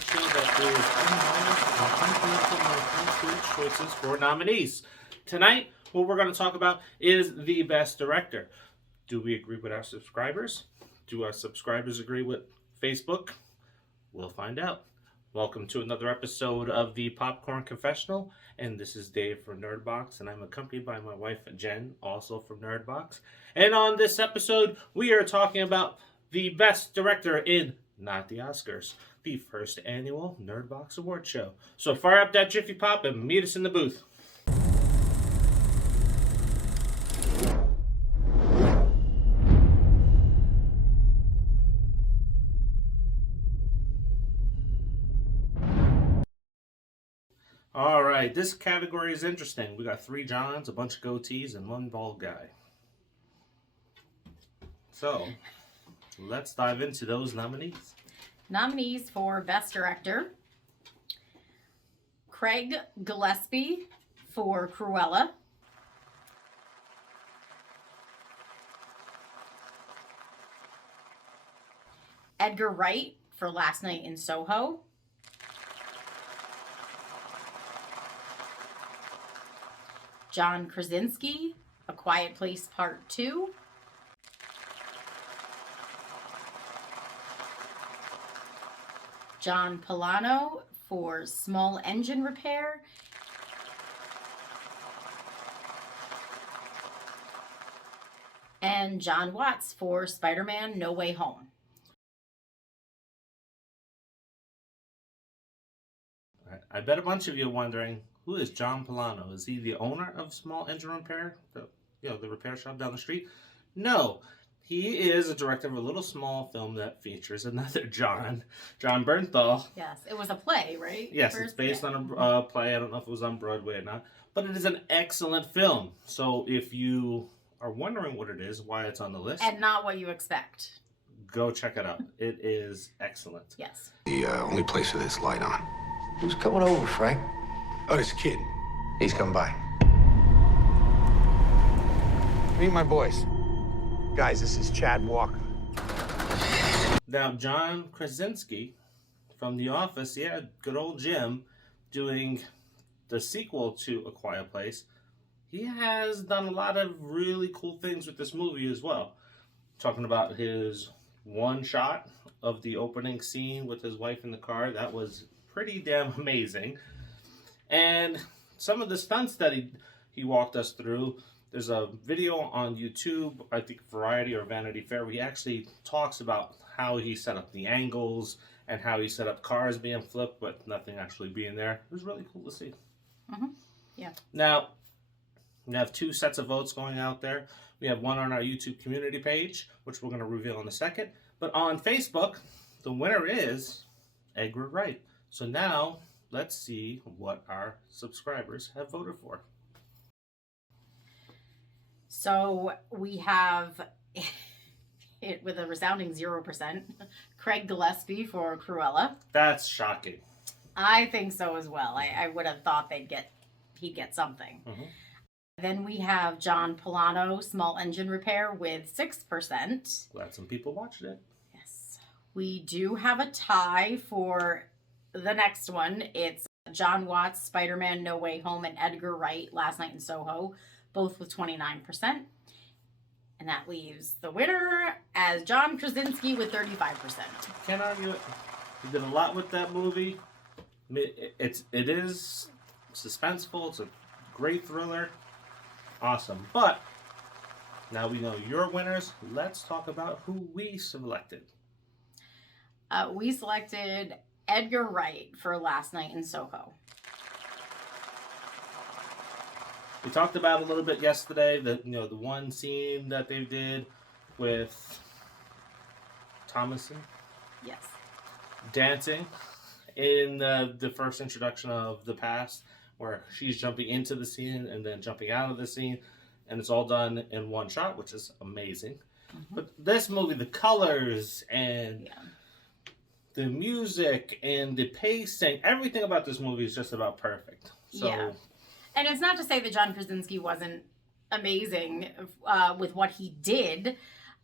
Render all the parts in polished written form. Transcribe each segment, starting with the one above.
award show that is unbiased and choices for nominees. Tonight, what we're going to talk about is the best director. Do we agree with our subscribers? Do our subscribers agree with Facebook? We'll find out. Welcome to another episode of the Popcorn Confessional, and this is Dave from Nerdbox, and I'm accompanied by my wife Jenn, also from Nerdbox. And on this episode, we are talking about the best director in, not the Oscars, the first annual Nerdbox Award Show. So fire up that Jiffy Pop and meet us in the booth. All right, this category is interesting. We got 3 Johns, a bunch of goatees, and 1 bald guy. So, let's dive into those nominees. Nominees for Best Director: Craig Gillespie for Cruella, Edgar Wright for Last Night in Soho, John Krasinski, A Quiet Place Part 2, John Polano for Small Engine Repair, and John Watts for Spider-Man No Way Home. I bet a bunch of you are wondering, who is John Polano? Is he the owner of Small Engine Repair, the repair shop down the street? No, he is a director of a little small film that features another John Bernthal. Yes, it was a play, right? Yes, it's based on a play. I don't know if it was on Broadway or not, but it is an excellent film. So if you are wondering what it is, why it's on the list, and not what you expect, go check it out. It is excellent. Yes. The only place with this light on. Who's coming over, Frank? Oh, this kid. He's coming by. Meet my boys. Guys, this is Chad Walker. Now, John Krasinski from The Office, yeah, good old Jim, doing the sequel to A Quiet Place. He has done a lot of really cool things with this movie as well. Talking about his one shot of the opening scene with his wife in the car, that was pretty damn amazing. And some of the stunts that he walked us through, there's a video on YouTube, I think Variety or Vanity Fair, where he actually talks about how he set up the angles and how he set up cars being flipped but nothing actually being there. It was really cool to see. Mm-hmm. Yeah. Now, we have 2 sets of votes going out there. We have one on our YouTube community page, which we're going to reveal in a second. But on Facebook, the winner is Edgar Wright. So now, let's see what our subscribers have voted for. So we have it with a resounding 0%. Craig Gillespie for Cruella. That's shocking. I think so as well. I would have thought he'd get something. Mm-hmm. Then we have John Polano, Small Engine Repair, with 6%. Glad some people watched it. Yes. We do have a tie for the next one. It's John Watts, Spider-Man No Way Home, and Edgar Wright, Last Night in Soho, both with 29%. And that leaves the winner as John Krasinski with 35%. Can't argue it. He did a lot with that movie. It is suspenseful. It's a great thriller. Awesome. But now we know your winners. Let's talk about who we selected. We selected Edgar Wright for Last Night in Soho. We talked about a little bit yesterday the one scene that they did with Thomason. Yes. Dancing in the first introduction of The Past, where she's jumping into the scene and then jumping out of the scene, and it's all done in one shot, which is amazing. Mm-hmm. But this movie, the colors and the music and the pacing, everything about this movie is just about perfect. So, yeah. And it's not to say that John Krasinski wasn't amazing with what he did.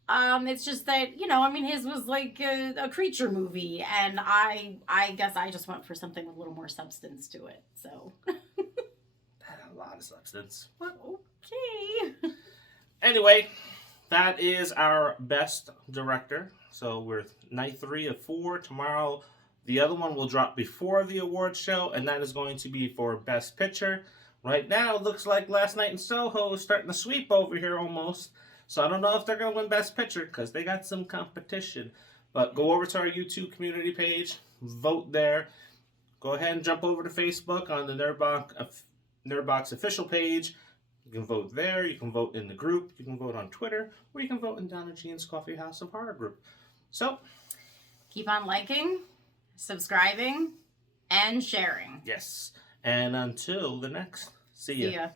It's just that, you know, I mean, his was like a creature movie, and I guess I just went for something with a little more substance to it. So. That had a lot of substance. Okay. Anyway, that is our best director. So we're night 3 of 4. Tomorrow, the other one will drop before the awards show, and that is going to be for best picture. Right now, it looks like Last Night in Soho is starting to sweep over here almost. So I don't know if they're going to win Best Picture because they got some competition. But go over to our YouTube community page, vote there. Go ahead and jump over to Facebook on the Nerdbox official page. You can vote there. You can vote in the group. You can vote on Twitter. Or you can vote in Donna Jean's Coffee House of Horror group. So, keep on liking, subscribing, and sharing. yes. And until the next, see ya. See ya.